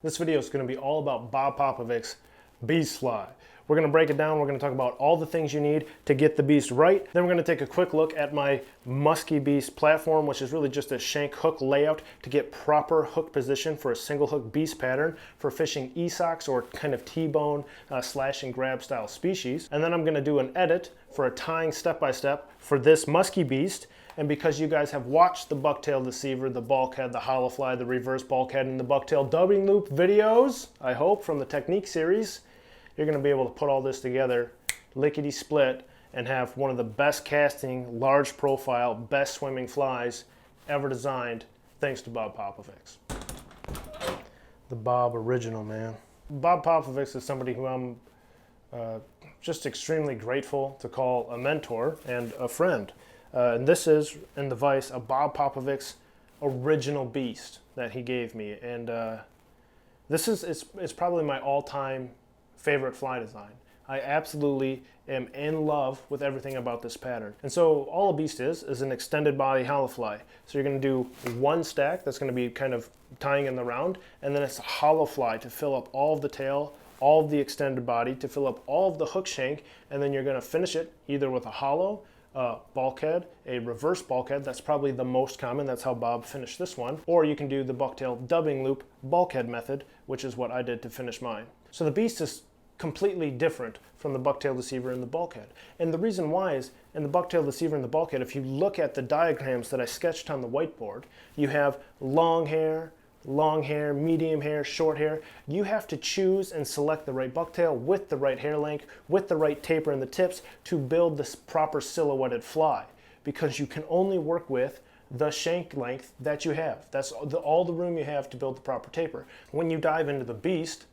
This video is going to be all about Bob Popovics Beast Fleye. We're going to break it down. We're going to talk about all the things you need to get the beast right. Then we're going to take a quick look at my Musky BEAST platform, which is really just a shank hook layout to get proper hook position for a single hook beast pattern for fishing e-socks or kind of T-bone slash and grab style species. And then I'm going to do an edit for a tying step-by-step for this Musky BEAST. And because you guys have watched the bucktail deceiver, the bulkhead, the hollow fly, the reverse bulkhead, and the bucktail dubbing loop videos, I hope, from the technique series, you're going to be able to put all this together, lickety split, and have one of the best casting, large profile, best swimming flies ever designed, thanks to Bob Popovics. The Bob original, man. Bob Popovics is somebody who I'm just extremely grateful to call a mentor and a friend. And this is, in the vise, a Bob Popovics original beast that he gave me. And this is it's probably my all-time favorite fly design. I absolutely am in love with everything about this pattern. And so all a beast is an extended body hollow fly. So you're going to do one stack that's going to be kind of tying in the round, and then it's a hollow fly to fill up all of the tail, all of the extended body, to fill up all of the hook shank, and then you're going to finish it either with a hollow bulkhead, a reverse bulkhead. That's probably the most common. That's how Bob finished this one. Or you can do the bucktail dubbing loop bulkhead method, which is what I did to finish mine. So the beast is completely different from the bucktail deceiver and the bulkhead. And the reason why is, in the bucktail deceiver and the bulkhead, if you look at the diagrams that I sketched on the whiteboard, you have long hair, medium hair, short hair. You have to choose and select the right bucktail with the right hair length, with the right taper in the tips to build this proper silhouetted fly, because you can only work with the shank length that you have. That's all the room you have to build the proper taper. When you dive into the beast,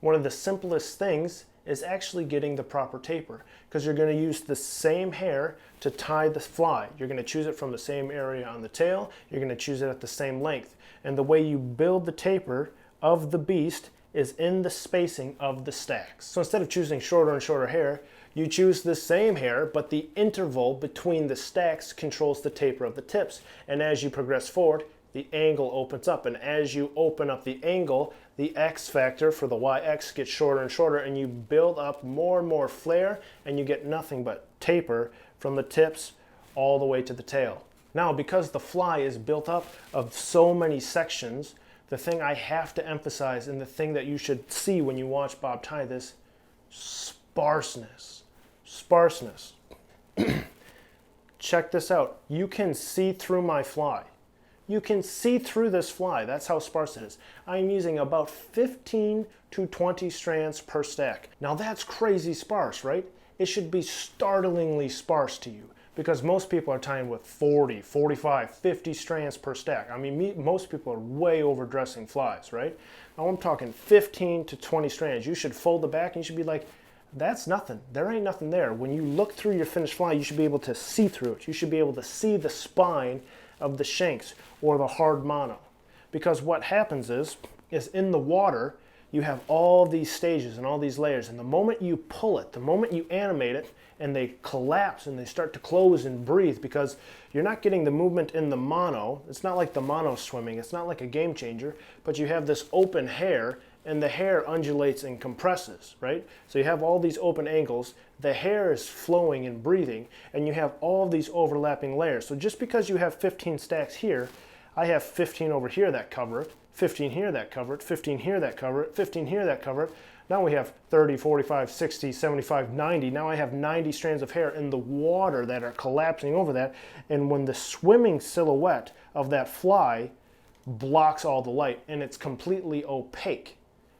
one of the simplest things is actually getting the proper taper, because you're going to use the same hair to tie the fly. You're going to choose it from the same area on the tail. You're going to choose it at the same length. And the way you build the taper of the beast is in the spacing of the stacks. So instead of choosing shorter and shorter hair, you choose the same hair, but the interval between the stacks controls the taper of the tips. And as you progress forward, the angle opens up. And as you open up the angle, the X factor for the YX gets shorter and shorter, and you build up more and more flare, and you get nothing but taper from the tips all the way to the tail. Now, because the fly is built up of so many sections, the thing I have to emphasize, and the thing that you should see when you watch Bob tie this, sparseness. Sparseness. Check this out. You can see through my fly. You can see through this fly. That's how sparse it is. I'm using about 15 to 20 strands per stack. Now that's crazy sparse, right? It should be startlingly sparse to you, because most people are tying with 40, 45, 50 strands per stack. I mean, most people are way overdressing flies, right? Now I'm talking 15 to 20 strands. You should fold the back and you should be like, that's nothing. There ain't nothing there. When you look through your finished fly, you should be able to see through it. You should be able to see the spine of the shanks or the hard mono. Because what happens is in the water, you have all these stages and all these layers, and the moment you pull it, the moment you animate it, and they collapse and they start to close and breathe, because you're not getting the movement in the mono. It's not like the mono swimming. It's not like a game changer, but you have this open hair, and the hair undulates and compresses, right? So you have all these open angles, the hair is flowing and breathing, and you have all these overlapping layers. So just because you have 15 stacks here, I have 15 over here that cover it, 15 here that cover it, 15 here that cover it, 15 here that cover it. Now we have 30, 45, 60, 75, 90. Now I have 90 strands of hair in the water that are collapsing over that. And when the swimming silhouette of that fly blocks all the light, and it's completely opaque,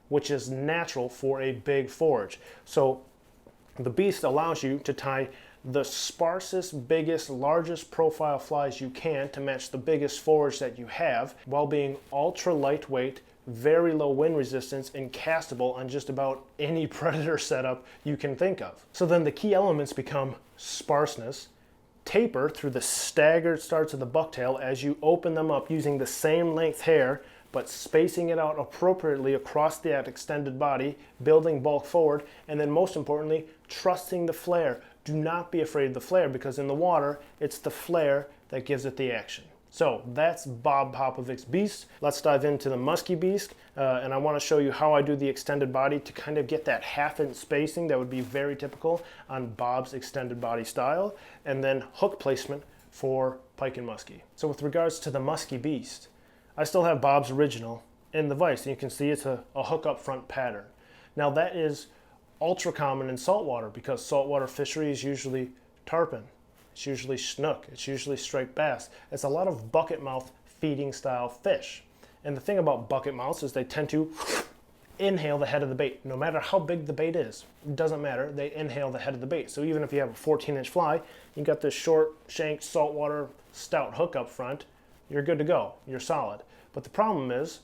which is natural for a big forage. So the beast allows you to tie the sparsest, biggest, largest profile flies you can to match the biggest forage that you have, while being ultra lightweight, very low wind resistance, and castable on just about any predator setup you can think of. So then the key elements become sparseness, taper through the staggered starts of the bucktail as you open them up using the same length hair, but spacing it out appropriately across that extended body, building bulk forward, and then most importantly, trusting the flare. Do not be afraid of the flare, because in the water, it's the flare that gives it the action. So that's Bob Popovics Beast. Let's dive into the Musky Beast, and I want to show you how I do the extended body to kind of get that half-inch spacing that would be very typical on Bob's extended body style, and then hook placement for pike and muskie. So with regards to the Musky Beast, I still have Bob's original in the vise, and you can see it's a hook up front pattern. Now that is ultra common in saltwater because saltwater fishery is usually tarpon. It's usually snook, it's usually striped bass. It's a lot of bucket mouth feeding style fish. And the thing about bucket mouths is they tend to inhale the head of the bait. No matter how big the bait is, it doesn't matter, they inhale the head of the bait. So even if you have a 14-inch fly, you got this short shanked saltwater stout hook up front, you're good to go, you're solid. But the problem is,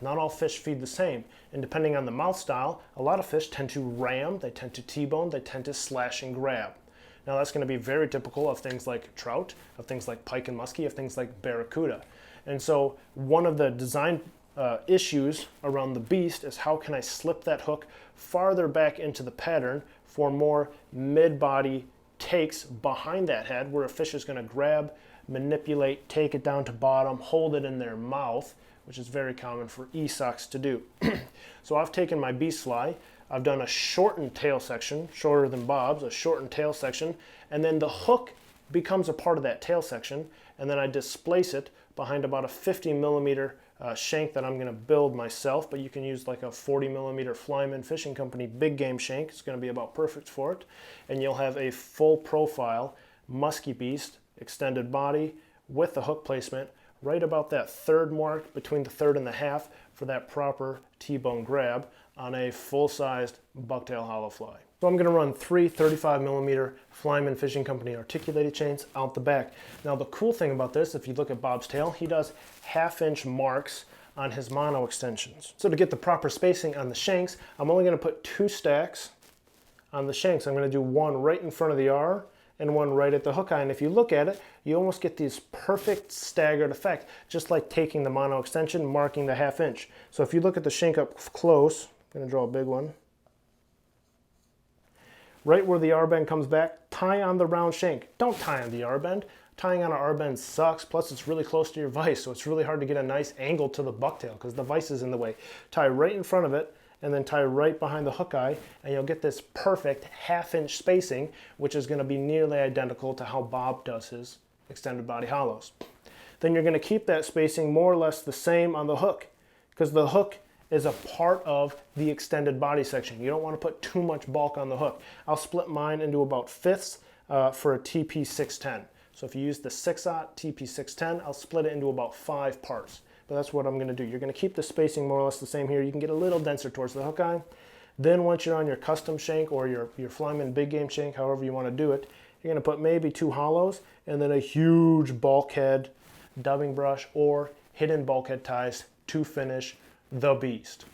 not all fish feed the same. And depending on the mouth style, a lot of fish tend to ram, they tend to T-bone, they tend to slash and grab. Now that's going to be very typical of things like trout, of things like pike and muskie, of things like barracuda. And so one of the design issues around the beast is how can I slip that hook farther back into the pattern for more mid-body takes behind that head where a fish is going to grab, manipulate, take it down to bottom, hold it in their mouth, which is very common for e-socks to do. So I've taken my beast fly, I've done a shortened tail section, shorter than Bob's, a shortened tail section, and then the hook becomes a part of that tail section, and then I displace it behind about a 50 millimeter shank that I'm going to build myself, but you can use like a 40 millimeter Flyman Fishing Company big game shank. It's going to be about perfect for it, and you'll have a full profile Musky Beast extended body with the hook placement right about that third mark between the third and the half for that proper T-bone grab on a full-sized bucktail hollow fly. So I'm going to run 3 35 millimeter Flyman Fishing Company articulated chains out the back. Now the cool thing about this, if you look at Bob's tail, he does half-inch marks on his mono extensions. So to get the proper spacing on the shanks, I'm only going to put 2 stacks on the shanks. I'm going to do one right in front of the R and one right at the hook eye. And if you look at it, you almost get this perfect staggered effect, just like taking the mono extension, marking the half-inch. So if you look at the shank up close, I'm going to draw a big one. Right where the R-bend comes back, tie on the round shank. Don't tie on the R-bend. Tying on an R-bend sucks, plus it's really close to your vise, so it's really hard to get a nice angle to the bucktail because the vise is in the way. Tie right in front of it, and then tie right behind the hook eye, and you'll get this perfect half-inch spacing, which is going to be nearly identical to how Bob does his extended body hollows. Then you're going to keep that spacing more or less the same on the hook, because the hook is a part of the extended body section. You don't want to put too much bulk on the hook. I'll split mine into about fifths for a TP610. So if you use the 6/0 TP610, I'll split it into about 5 parts. But that's what I'm going to do. You're going to keep the spacing more or less the same here. You can get a little denser towards the hook eye. Then once you're on your custom shank or your Flyman big game shank, however you want to do it, you're going to put maybe 2 hollows and then a huge bulkhead dubbing brush or hidden bulkhead ties to finish the beast.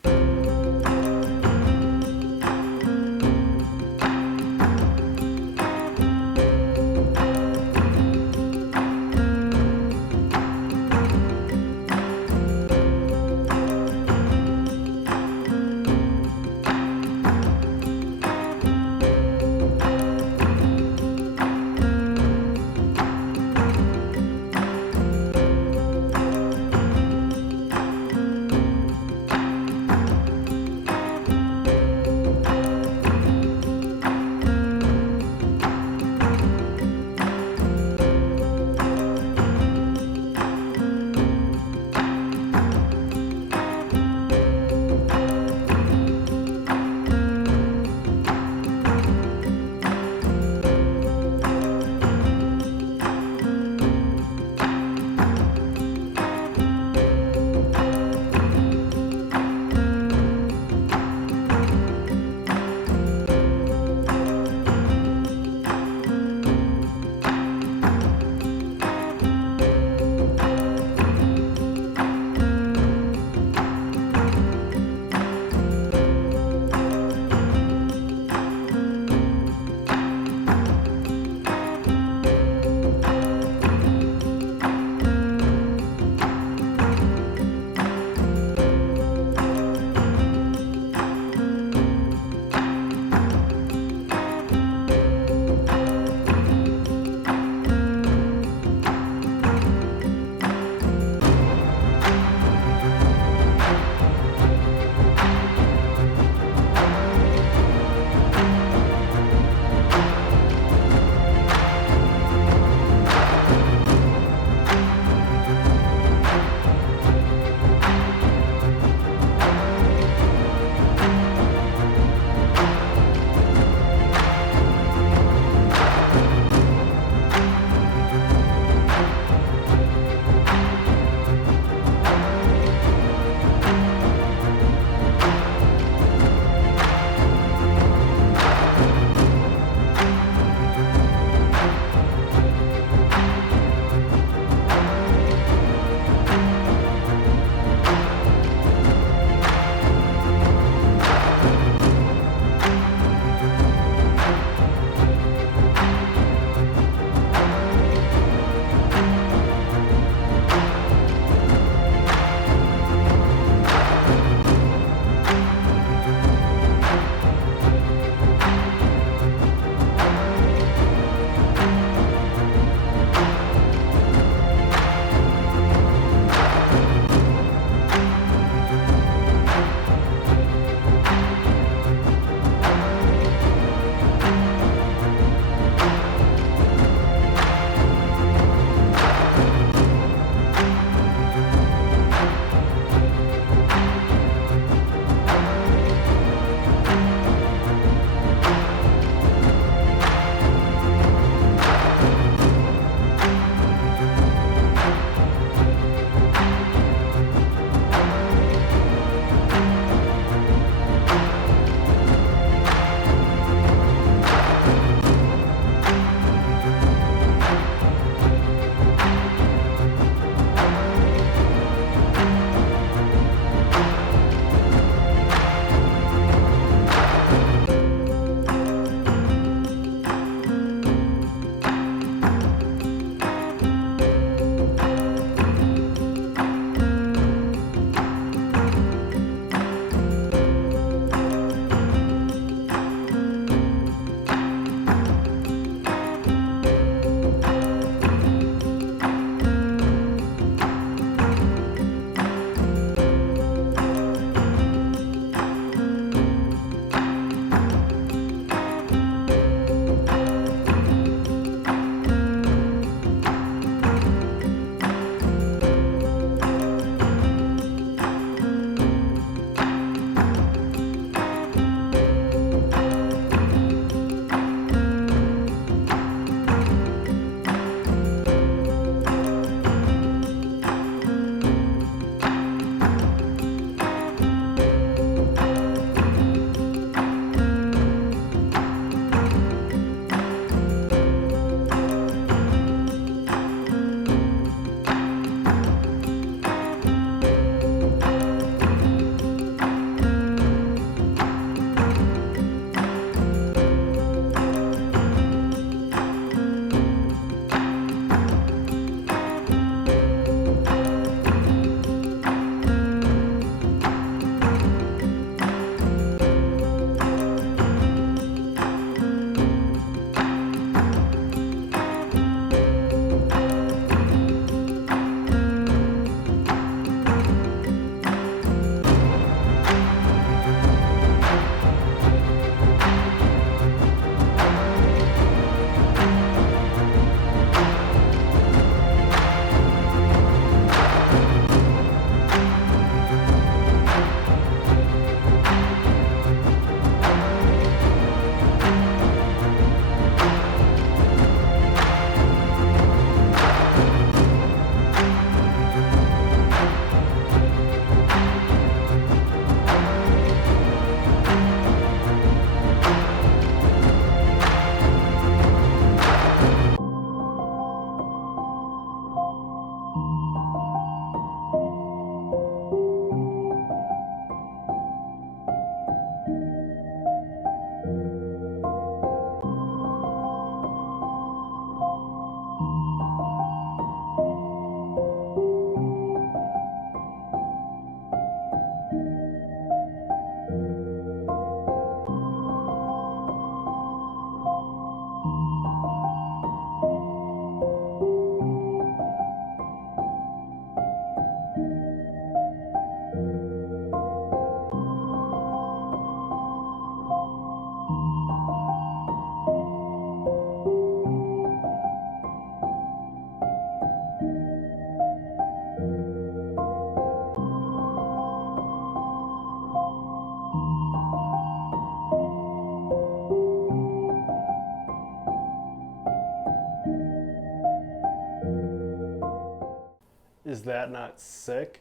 Is that not sick?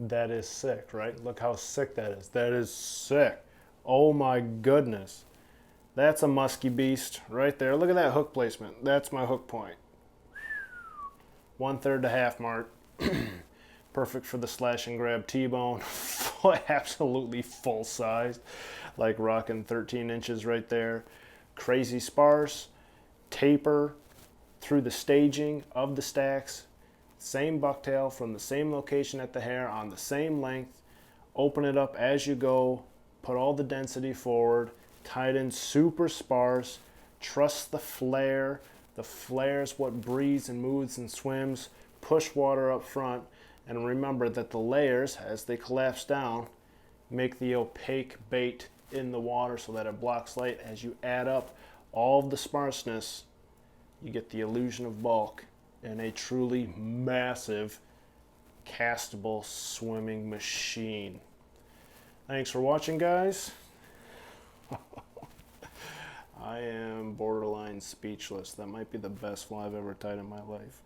That is sick, right? Look how sick that is. That is sick. Oh my goodness. That's a Musky BEAST right there. Look at that hook placement. That's my hook point. 1/3 to half mark. Perfect for the slash and grab T-bone. Absolutely full size. Like rocking 13 inches right there. Crazy sparse. Taper through the staging of the stacks. Same bucktail from the same location at the hair on the same length. Open it up as you go. Put all the density forward. Tie it in super sparse. Trust the flare. The flare is what breathes and moves and swims. Push water up front. And remember that the layers, as they collapse down, make the opaque bait in the water so that it blocks light. As you add up all of the sparseness, you get the illusion of bulk and a truly massive castable swimming machine. Thanks for watching, guys. I am borderline speechless. That might be the best fly I've ever tied in my life.